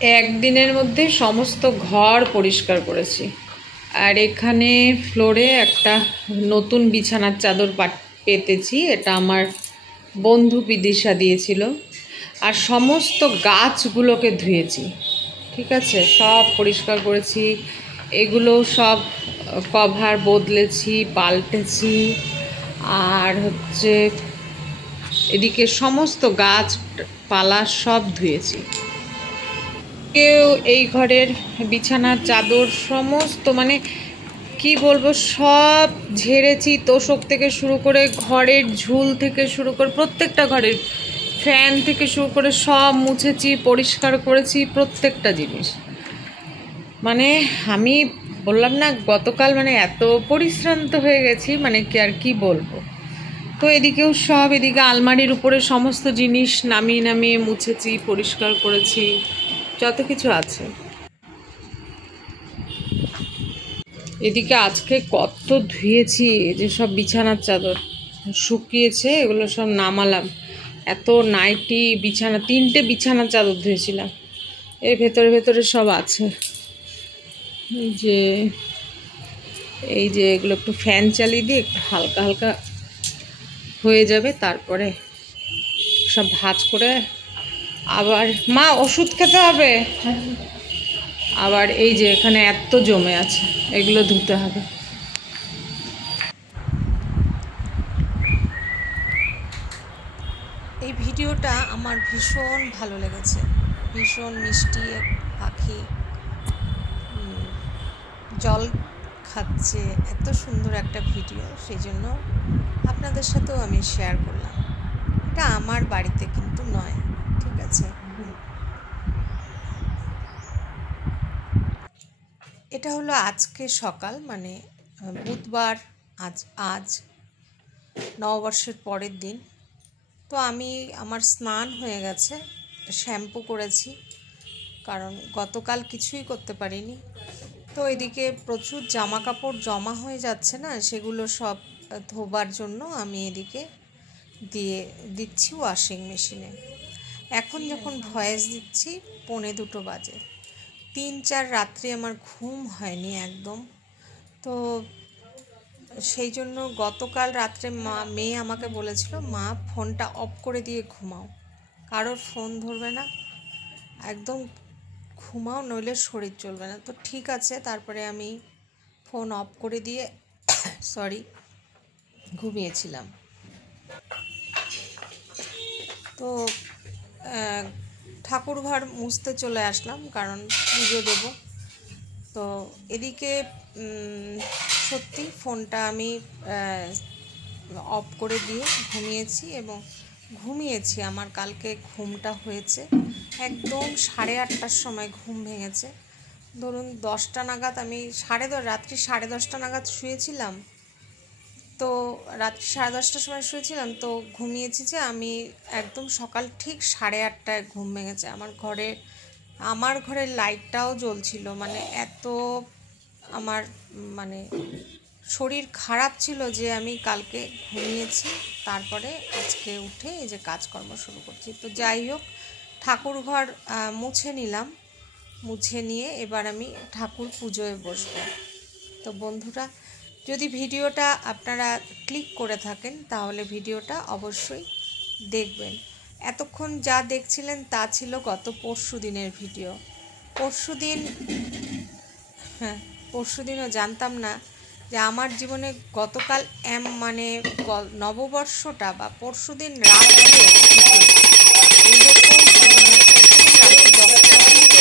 একদিনের মধ্যে সমস্ত ঘর পরিষ্কার করেছি। আর এখানে ফ্লোরে একটা নতুন বিছানার চাদর পেতেছি, এটা আমার বন্ধু বিদিশা দিয়েছিল। আর সমস্ত গাছগুলোকে ধুয়েছি, ঠিক আছে, সব পরিষ্কার করেছি। এগুলো সব কভার বদলেছি, পাল্টেছি। আর হচ্ছে এদিকে সমস্ত গাছপালা সব ধুয়েছি। কেউ এই ঘরের বিছানার চাদর সমস্ত মানে কি বলবো, সব ঝেড়েছি। তোষক থেকে শুরু করে ঘরের ঝুল থেকে শুরু করে প্রত্যেকটা ঘরের ফ্যান থেকে শুরু করে সব মুছেছি, পরিষ্কার করেছি প্রত্যেকটা জিনিস। মানে আমি বললাম না গতকাল, মানে এত পরিশ্রান্ত হয়ে গেছি, মানে কি আর কি বলবো। তো এদিকেও সব, এদিকে আলমারির উপরে সমস্ত জিনিস নামিয়ে নামিয়ে মুছেছি, পরিষ্কার করেছি, যত কিছু আছে। এদিকে আজকে কত ধুয়েছি, যে সব বিছানার চাদর শুকিয়েছে, এগুলো সব নামালাম। এত নাইটি, বিছানা, 3টে বিছানার চাদর ধুয়েছিলাম। এর ভেতরে ভেতরে সব আছে। এই যে এগুলো একটু ফ্যান চালিয়ে দিয়ে একটু হালকা হালকা হয়ে যাবে, তারপরে সব ভাঁজ করে আবার মা ওষুধ খেতে হবে। আবার এই যে এখানে এত জমে আছে, এগুলো ধুতে হবে। এই ভিডিওটা আমার ভীষণ ভালো লেগেছে। ভীষণ মিষ্টি এক পাখি জল খাচ্ছে, এত সুন্দর একটা ভিডিও, সেই জন্য আপনাদের সাথেও আমি শেয়ার করলাম। এটা আমার বাড়িতে কিন্তু নয়, ঠিক আছে। এটা হলো আজকে সকাল, মানে বুধবার। আজ নববর্ষের পরের দিন। তো আমার স্নান হয়ে গেছে, শ্যাম্পু করেছি, কারণ গতকাল কিছুই করতে পারিনি। তো এদিকে প্রচুর জামা কাপড় জমা হয়ে যাচ্ছে না, সেগুলো সব ধোবার জন্য আমি এদিকে দিচ্ছি ওয়াশিং মেশিনে। এখন যখন ভয়েস দিচ্ছি 1:45 বাজে। 3-4 রাত্রি আমার ঘুম হয়নি একদম। তো সেই জন্য গতকাল রাত্রে মেয়ে আমাকে বলেছিল, মা ফোনটা অফ করে দিয়ে ঘুমাও, কারোর ফোন ধরবে না, একদম ঘুমাও, নইলে শরীর চলবে না। তো ঠিক আছে, তারপরে আমি ফোন অফ করে দিয়ে ঘুমিয়েছিলাম। তো ঠাকুরঘর মুছতে চলে আসলাম, কারণ পুজো দেব। তো এদিকে সত্যি ফোনটা আমি অফ করে দিয়ে ঘুমিয়েছি। আমার কালকে ঘুমটা হয়েছে একদম 8:30টার সময় ঘুম ভেঙেছে। ধরুন 10টা নাগাদ, আমি রাত্রি 10:30টা নাগাদ শুয়েছিলাম। তো রাত্রি 10:30টার সময় শুয়েছিলাম, তো ঘুমিয়েছি যে আমি একদম সকাল ঠিক 8:30টায় ঘুম ভেঙেছে। আমার ঘরের লাইটটাও জ্বলছিল, মানে এত আমার মানে শরীর খারাপ ছিল যে আমি কালকে ঘুমিয়েছি। তারপরে আজকে উঠে এই যে কাজকর্ম শুরু করছি। তো যাই হোক, ঠাকুরঘর মুছে নিলাম। মুছে নিয়ে এবার আমি ঠাকুর পুজোয় বসবো। তো বন্ধুরা, যদি ভিডিওটা আপনারা ক্লিক করে থাকেন তাহলে ভিডিওটা অবশ্যই দেখবেন। এতক্ষণ যা দেখছিলেন তা ছিল গত পরশুদিনের ভিডিও। পরশুদিনও জানতাম না যে আমার জীবনে গতকাল মানে নববর্ষটা বা পরশুদিন রাত এইরকম, পরশুদিন রাত 10টার দিকে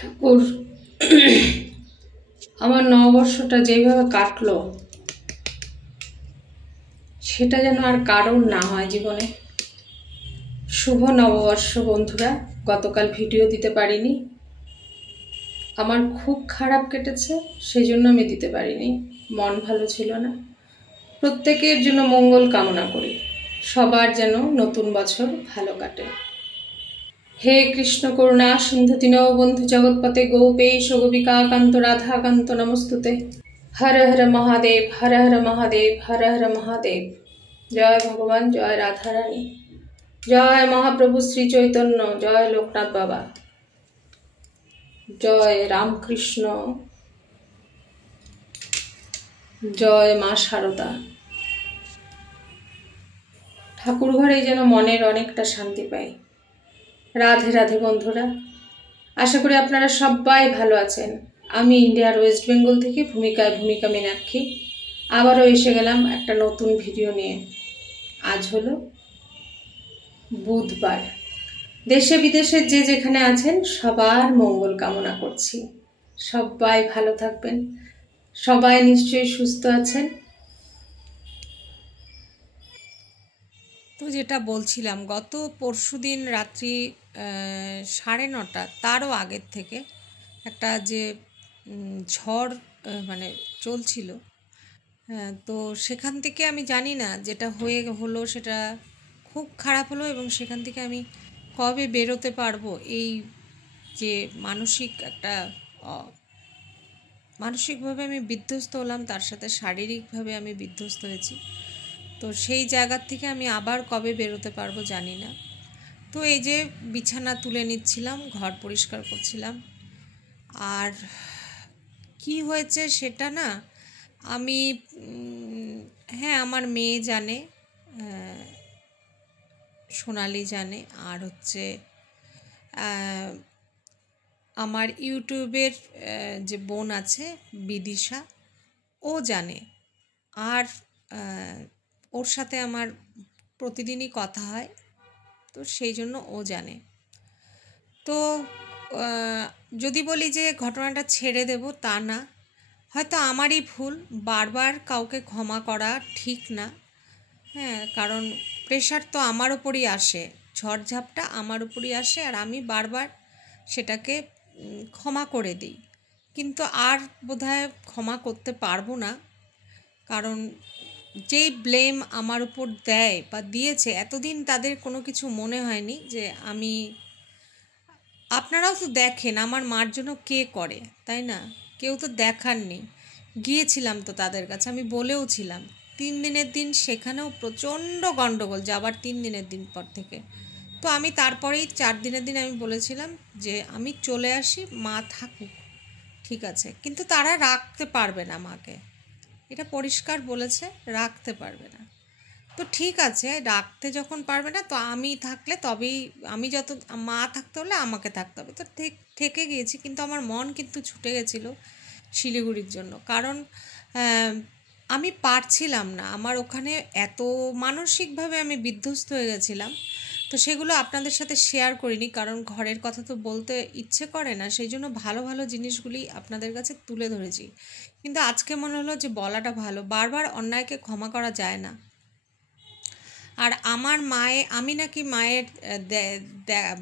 ঠাকুর, আমার নববর্ষটা যেভাবে কাটলো সেটা যেন আর কারোর না হয় জীবনে। শুভ নববর্ষ বন্ধুরা। গতকাল ভিডিও দিতে পারিনি, আমার খুব খারাপ কেটেছে, সেই জন্য আমি দিতে পারিনি, মন ভালো ছিল না। প্রত্যেকের জন্য মঙ্গল কামনা করি, সবার যেন নতুন বছর ভালো কাটে। হে কৃষ্ণ করুণা সিন্ধু দীনবন্ধু জগৎপতে গোপেশ গোপিকাকান্ত রাধাকান্ত নমস্তুতে। হর হর মহাদেব, হর হর মহাদেব, হর হর মহাদেব। জয় ভগবান, জয় রাধারানী, জয় মহাপ্রভু শ্রী চৈতন্য, জয় লোকনাথ বাবা, জয় রামকৃষ্ণ, জয় মা শারদা। ঠাকুর ঘরে যেন মনের অনেকটা শান্তি পাই। রাধে রাধে বন্ধুরা, আশা করি আপনারা সবাই ভালো আছেন। আমি ইন্ডিয়ার ওয়েস্ট বেঙ্গল থেকে ভূমিকা মীনাক্ষী আবারও এসে গেলাম একটা নতুন ভিডিও নিয়ে। আজ হলো বুধবার। দেশে বিদেশে যে যেখানে আছেন সবার মঙ্গল কামনা করছি। সবাই ভালো থাকবেন, সবাই নিশ্চয়ই সুস্থ আছেন। তো যেটা বলছিলাম, গত পরশুদিন রাত্রি 9:30 তারও আগের থেকে একটা যে ঝড় মানে চলছিল, তো সেখান থেকে আমি জানি না যেটা হলো সেটা খুব খারাপ হলো, এবং সেখান থেকে আমি কবে বেরোতে পারবো, এই যে মানসিকভাবে আমি বিধ্বস্ত হলাম, তার সাথে শারীরিকভাবে আমি বিধ্বস্ত হয়েছি। তো সেই জায়গার থেকে আমি আবার কবে বেরোতে পারবো জানি না। তো এই যে বিছানা তুলে নিচ্ছিলাম, ঘর পরিষ্কার করছিলাম, আর কি হয়েছে সেটা না আমি হ্যাঁ, আমার মেয়ে জানে, সোনালি জানে, আর হচ্ছে আমার ইউটিউবের যে বোন আছে বিদিশা, ও জানে, আর ওর সাথে আমার প্রতিদিনই কথা হয়, তো সেই জন্য ও জানে। তো যদি বলি যে ঘটনাটা ছেড়ে দেব, তা না, হয়তো আমারই ভুল, বারবার কাউকে ক্ষমা করা ঠিক না। হ্যাঁ, কারণ প্রেশার তো আমার ওপরই আসে, ঝড়ঝাপটা আমার ওপরই আসে, আর আমি বারবার সেটাকে ক্ষমা করে দিই, কিন্তু আর বোধহয় ক্ষমা করতে পারবো না। কারণ যেই ব্লেম আমার উপর দেয় বা দিয়েছে, এতদিন তাদের কোনো কিছু মনে হয়নি যে আমি, আপনারাও তো দেখেন আমার মার জন্য কে করে, তাই না? কেউ তো দেখাননি। গিয়েছিলাম তো তাদের কাছে, আমি বলেও ছিলাম 3 দিনের দিন, সেখানেও প্রচণ্ড গণ্ডগোল যাবার 3 দিনের দিন পর থেকে। তো আমি তারপরেই 4 দিনের দিন আমি বলেছিলাম যে আমি চলে আসি, মা থাকুক, ঠিক আছে, কিন্তু তারা রাখতে পারবে না মাকে, এটা পরিষ্কার বলেছে, রাখতে পারবে না। তো ঠিক আছে, রাখতে যখন পারবে না, তো আমি থাকলে তবেই, আমি মা থাকতে হলে আমাকে থাকতে হবে। তো থেকে গিয়েছি, কিন্তু আমার মন কিন্তু ছুটে গেছিলো শিলিগুড়ির জন্য, কারণ আমি পারছিলাম না, আমার ওখানে এত মানসিকভাবে আমি বিধ্বস্ত হয়ে গেছিলাম। তো সেগুলো আপনাদের সাথে শেয়ার করিনি, কারণ ঘরের কথা তো বলতে ইচ্ছে করে না, সেই জন্য ভালো ভালো জিনিসগুলি আপনাদের কাছে তুলে ধরেছি। কিন্তু আজকে মনে হলো যে বলাটা ভালো, বারবার অন্যায়কে ক্ষমা করা যায় না। আর আমার আমি নাকি মায়ের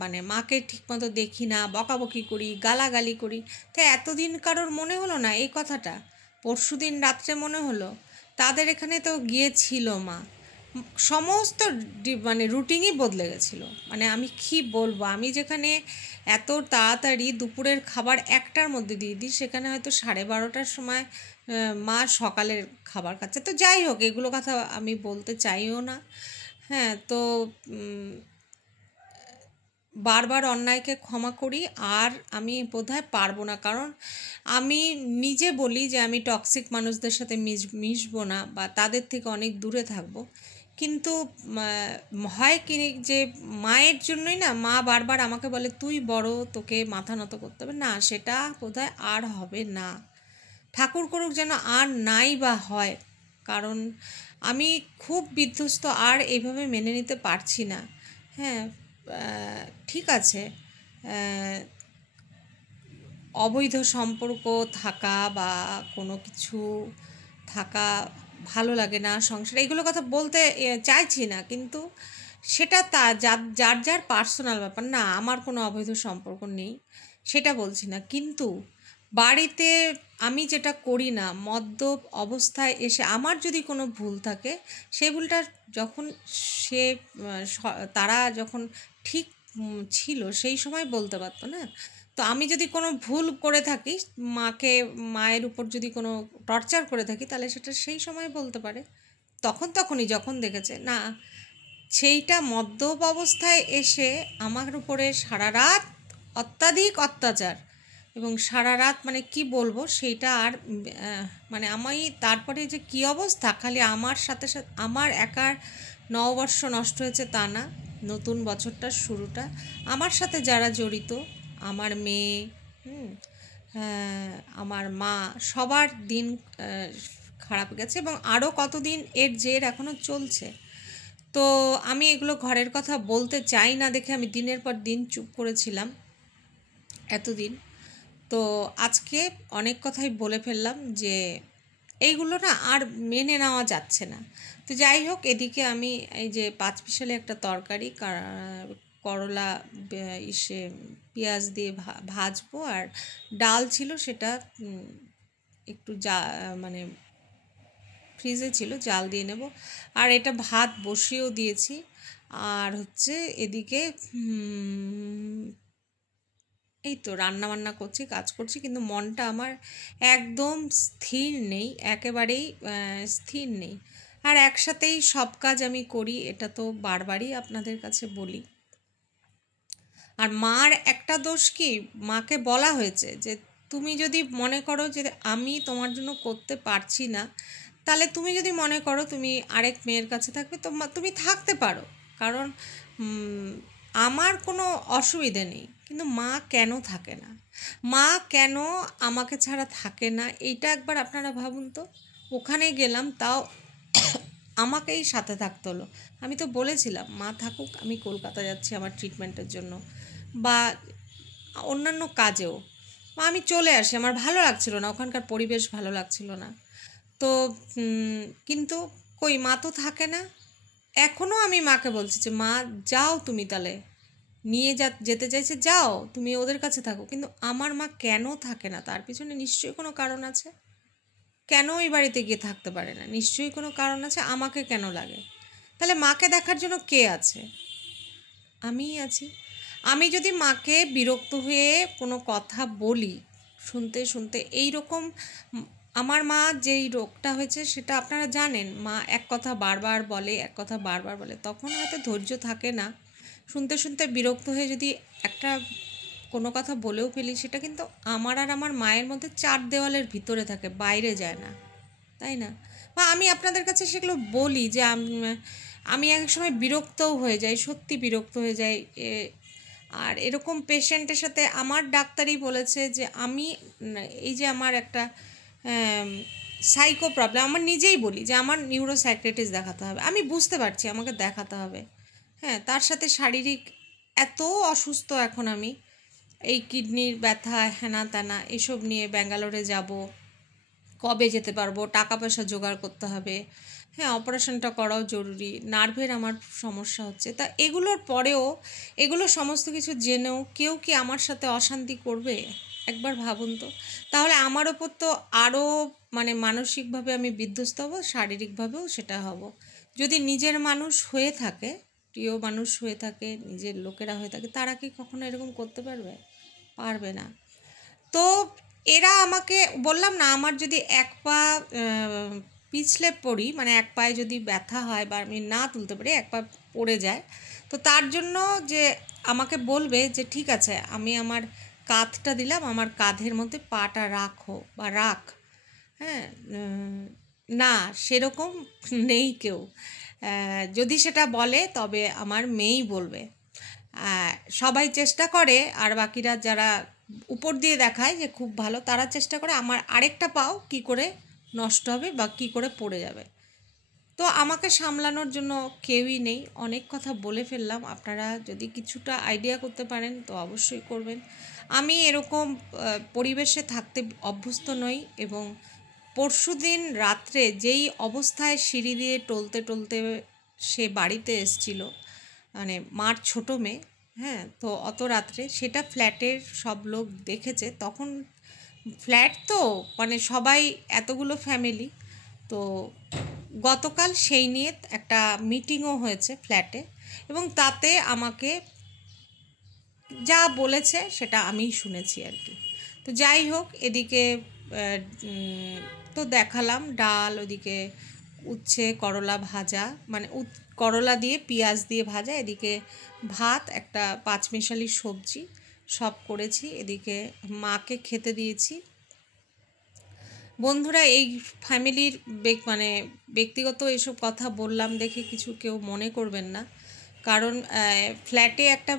মানে মাকে ঠিকমতো দেখি না, বকাবকি করি, গালাগালি করি। তাই এতদিন কারোর মনে হলো না এই কথাটা? পরশুদিন রাত্রে মনে হলো? তাদের এখানে তো গিয়েছিল মা, সমস্ত মানে রুটিনই বদলে গেছিলো। মানে আমি কি বলবো, আমি যেখানে এত তাড়াতাড়ি দুপুরের খাবার 1টার মধ্যে দিয়ে দিই, সেখানে হয়তো 12:30টার সময় মা সকালের খাবার খাচ্ছে। তো যাই হোক, এগুলো কথা আমি বলতে চাইও না। হ্যাঁ, তো বারবার অন্যায়কে ক্ষমা করি, আর আমি বোধহয় পারবো না, কারণ আমি নিজে বলি যে আমি টক্সিক মানুষদের সাথে মিশবো না, বা তাদের থেকে অনেক দূরে থাকবো। কিন্তু হয় কি যে মায়ের জন্যই না, মা বারবার আমাকে বলে তুই বড়, তোকে মাথা নত করতে হবে না, সেটা বোধহয় আর হবে না। ঠাকুর করুক যেন আর নাই বা হয়, কারণ আমি খুব বিধ্বস্ত, আর এইভাবে মেনে নিতে পারছি না। হ্যাঁ, ঠিক আছে, অবৈধ সম্পর্ক থাকা বা কোনো কিছু থাকা ভালো লাগে না সংসারে, এগুলো কথা বলতে চাইছি না, কিন্তু সেটা যার যার যার পার্সোনাল ব্যাপার। না, আমার কোনো অবৈধ সম্পর্ক নেই সেটা বলছি না, কিন্তু বাড়িতে আমি যেটা করি না, মদ্যপ অবস্থায় এসে আমার যদি কোনো ভুল থাকে, সেই ভুলটা যখন সে তারা যখন ঠিক ছিল সেই সময় বলতে পারতো না। তো আমি যদি কোনো ভুল করে থাকি, মায়ের উপর যদি কোনো টর্চার করে থাকি, তাহলে সেটা সেই সময় বলতে পারে। তখনই যখন দেখেছে না সেইটা মদ্যপ অবস্থায় এসে আমার উপরে সারা রাত অত্যাধিক অত্যাচার, এবং সারা রাত মানে কি বলবো সেইটা আর মানে আমি তারপরে যে কি অবস্থা, খালি আমার সাথে সাথে আমার একার নববর্ষ নষ্ট হয়েছে তা না, নতুন বছরটার শুরুটা আমার সাথে যারা জড়িত, আমার মেয়ে, আমার মা, সবার দিন খারাপ গেছে, এবং আরও কতদিন এর জের এখনও চলছে। তো আমি এগুলো ঘরের কথা বলতে চাই না দেখে আমি দিনের পর দিন চুপ করেছিলাম এতদিন। তো আজকে অনেক কথাই বলে ফেললাম যে এইগুলো না আর মেনে নেওয়া যাচ্ছে না। তো যাই হোক, এদিকে আমি এই যে 5 মিশালি একটা তরকারি করলা পেঁয়াজ দিয়ে ভাজবো, আর ডাল ছিল সেটা একটু মানে ফ্রিজে ছিল, জাল দিয়ে নেব। আর এটা ভাত বসিয়েও দিয়েছি। আর হচ্ছে এদিকে এই তো রান্নাবান্না করছি, কাজ করছি, কিন্তু মনটা আমার একদম স্থির নেই, একেবারেই স্থির নেই। আর একসাথেই সব কাজ আমি করি, এটা তো বারবারই আপনাদের কাছে বলি। আর মার একটা দোষ কি, মাকে বলা হয়েছে যে তুমি যদি মনে করো যে আমি তোমার জন্য করতে পারছি না, তাহলে তুমি যদি মনে করো তুমি আরেক মেয়ের কাছে থাকবে, তো তুমি থাকতে পারো, কারণ আমার কোনো অসুবিধে নেই। কিন্তু মা কেন থাকে না, মা কেন আমাকে ছাড়া থাকে না, এইটা একবার আপনারা ভাবুন তো। ওখানে গেলাম, তাও আমাকেই সাথে থাকতে হলো। আমি তো বলেছিলাম মা থাকুক, আমি কলকাতা যাচ্ছি আমার ট্রিটমেন্টের জন্য বা অন্যান্য কাজেও, আমি চলে আসি, আমার ভালো লাগছিল না, ওখানকার পরিবেশ ভালো লাগছিল না। তো কিন্তু কই, মা তো থাকে না। এখনও আমি মাকে বলছি যে মা যাও, তুমি তাহলে যেতে চাইছে যাও, তুমি ওদের কাছে থাকো, কিন্তু আমার মা কেন থাকে না, তার পিছনে নিশ্চয়ই কোনো কারণ আছে। কেন ওই বাড়িতে গিয়ে থাকতে পারে না, নিশ্চয়ই কোনো কারণ আছে। আমাকে কেন লাগে? তাহলে মাকে দেখার জন্য কে আছে? আমিই আছি। আমি যদি মাকে বিরক্ত হয়ে কোনো কথা বলি, শুনতে শুনতে এই রকম, আমার মা যেই রোগটা হয়েছে সেটা আপনারা জানেন, মা এক কথা বারবার বলে, এক কথা বারবার বলে, তখন হয়তো ধৈর্য থাকে না, শুনতে শুনতে বিরক্ত হয়ে যদি একটা কোনো কথা বলেও ফেলি, সেটা কিন্তু আমার আর আমার মায়ের মধ্যে 4 দেওয়ালের ভিতরে থাকে, বাইরে যায় না, তাই না? বা আমি আপনাদের কাছে সেগুলো বলি যে আমি এক সময় বিরক্তও হয়ে যাই, সত্যি বিরক্ত হয়ে যাই। আর এরকম পেশেন্টের সাথে আমার ডাক্তারই বলেছে যে আমি এই যে আমার একটা সাইকো প্রবলেম, আমার নিজেই বলি যে আমার নিউরোসাইকিয়াট্রিস্ট দেখাতে হবে। আমি বুঝতে পারছি আমাকে দেখাতে হবে, হ্যাঁ, তার সাথে শারীরিক এত অসুস্থ এখন আমি, এই কিডনির ব্যথা হেনা তেনা এসব নিয়ে ব্যাঙ্গালোরে যাব, কবে যেতে পারবো, টাকা পয়সা জোগাড় করতে হবে, হ্যাঁ, অপারেশনটা করাও জরুরি, নার্ভের আমার সমস্যা হচ্ছে। তা এগুলোর পরেও, এগুলো সমস্ত কিছু জেনেও কেউ কি আমার সাথে অশান্তি করবে? একবার ভাবুন তো। তাহলে আমার ওপর তো আরও মানে মানসিকভাবে আমি বিধ্বস্ত হব, শারীরিকভাবেও সেটা হব। যদি নিজের মানুষ হয়ে থাকে, প্রিয় মানুষ হয়ে থাকে, নিজের লোকেরা হয়ে থাকে, তারা কি কখনো এরকম করতে পারবে? পারবে না। তো এরা আমাকে, বললাম না, আমার যদি এক পা পিছলে পড়ি, মানে এক পায়ে যদি ব্যথা হয় বা আমি না তুলতে পারি, এক পা পড়ে যায়, তো তার জন্য যে আমাকে বলবে যে ঠিক আছে আমি আমার কাঁধটা দিলাম, আমার কাঁধের মধ্যে পাটা রাখো বা রাখ, হ্যাঁ, না সেরকম নেই কেউ। যদি সেটা বলে তবে আমার মেয়েই বলবে। সবাই চেষ্টা করে, আর বাকিরা যারা উপর দিয়ে দেখায় যে খুব ভালো, তারা চেষ্টা করে আমার আরেকটা পাও কি করে নষ্ট হবে বা কি করে পড়ে যাবে। তো আমাকে সামলানোর জন্য কেউই নেই। অনেক কথা বলে ফেললাম, আপনারা যদি কিছুটা আইডিয়া করতে পারেন তো অবশ্যই করবেন। আমি এরকম পরিবেশে থাকতে অভ্যস্ত নই, এবং পরশুদিন রাত্রে যেই অবস্থায় সিঁড়ি দিয়ে টলতে টলতে সে বাড়িতে এসছিল, মানে মার ছোটো মেয়ে, হ্যাঁ, তো অত রাত্রে সেটা ফ্ল্যাটের সব লোক দেখেছে। তখন ফ্ল্যাট তো মানে সবাই এতগুলো ফ্যামিলি, তো গতকাল সেই নিয়ে একটা মিটিংও হয়েছে ফ্ল্যাটে, এবং তাতে আমাকে যা বলেছে সেটা আমিই শুনেছি আর কি। তো যাই হোক, এদিকে তো দেখালাম ডাল, ওদিকে উচ্ছে করলা ভাজা, মানে করলা দিয়ে পেঁয়াজ দিয়ে ভাজা, এদিকে ভাত, একটা পাঁচমিশালি সবজি, সব করেছি। এদিকে মাকে খেতে দিয়েছি। বন্ধুরা, এই ফ্যামিলির মানে ব্যক্তিগত এসব কথা বললাম দেখে কিছু কেউ মনে করবেন না, কারণ ফ্ল্যাটে একটা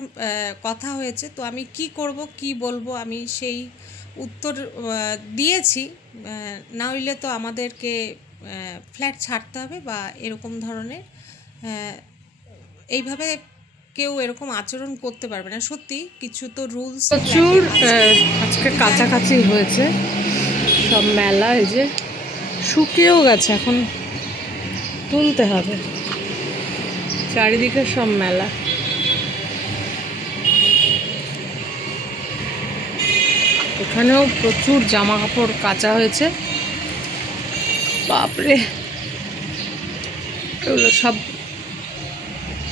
কথা হয়েছে, তো আমি কি করব কি বলবো আমি সেই উত্তর দিয়েছি। না হইলে তো আমাদেরকে ফ্ল্যাট ছাড়তে হবে, বা এরকম ধরনের এইভাবে কেউ এরকম আচরণ করতে পারবে না। সত্যি কিছু তো রুলস প্রচুর আজকে কাছাকাছি হয়েছে সব মেলা, এই যে শুকিয়েও গেছে, এখন তুলতে হবে। চারিদিকে সব মেলা। এখানেও প্রচুর জামা কাপড় কাচা হয়েছে, বাপরে, এগুলো সব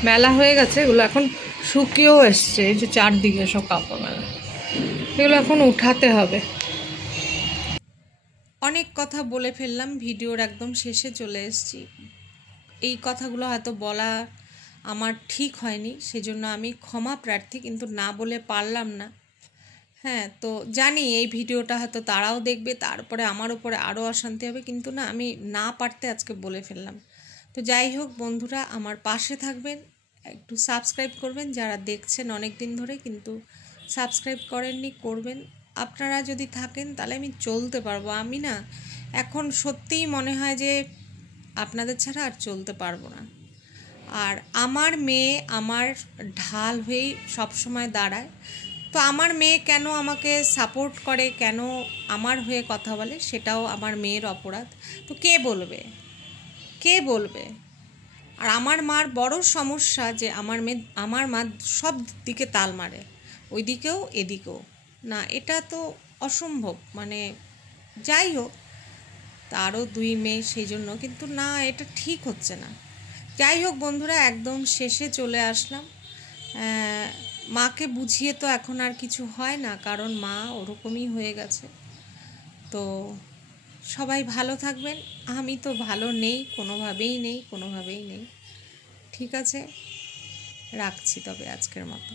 মেলা হয়ে গেছে, এগুলো এখন শুকিয়েও এসছে। এই যে চারদিকে সব কাপড় মেলা, এগুলো এখন উঠাতে হবে। অনেক কথা বলে ফেললাম, ভিডিওর একদম শেষে চলে এসেছি। এই কথাগুলো হয়তো বলা আমার ঠিক হয়নি, সেজন্য আমি ক্ষমা প্রার্থী, কিন্তু না বলে পারলাম না। হ্যাঁ, তো জানি এই ভিডিওটা হয়তো তারাও দেখবে, তারপরে আমার উপরে আরও অশান্তি হবে, কিন্তু না, আমি না পারতে আজকে বলে ফেললাম। তো যাই হোক বন্ধুরা, আমার পাশে থাকবেন, একটু সাবস্ক্রাইব করবেন যারা দেখছেন অনেক দিন ধরে কিন্তু সাবস্ক্রাইব করেননি, করবেন। আপনারা যদি থাকেন তাহলে আমি চলতে পারবো। আমি না এখন সত্যিই মনে হয় যে আপনাদের ছাড়া আর চলতে পারবো না। আর আমার মেয়ে আমার ঢাল হয়েই সবসময় দাঁড়ায়। তো আমার মেয়ে কেন আমাকে সাপোর্ট করে, কেন আমার হয়ে কথা বলে, সেটাও আমার মেয়ের অপরাধ। তো কে বলবে, কে বলবে? আর আমার মার বড় সমস্যা যে আমার মা সব দিকে তাল মারে, ওইদিকেও এদিকেও। না, এটা তো অসম্ভব। মানে যাই হোক, তারও দুই মেয়ে, সেই জন্য কিন্তু না, এটা ঠিক হচ্ছে না। যাই হোক বন্ধুরা, একদম শেষে চলে আসলাম। মাকে বুঝিয়ে তো এখন আর কিছু হয় না, কারণ মা ওরকমই হয়ে গেছে। তো সবাই ভালো থাকবেন। আমি তো ভালো নেই, কোনোভাবেই নেই। ঠিক আছে, রাখছি তবে আজকের মতো।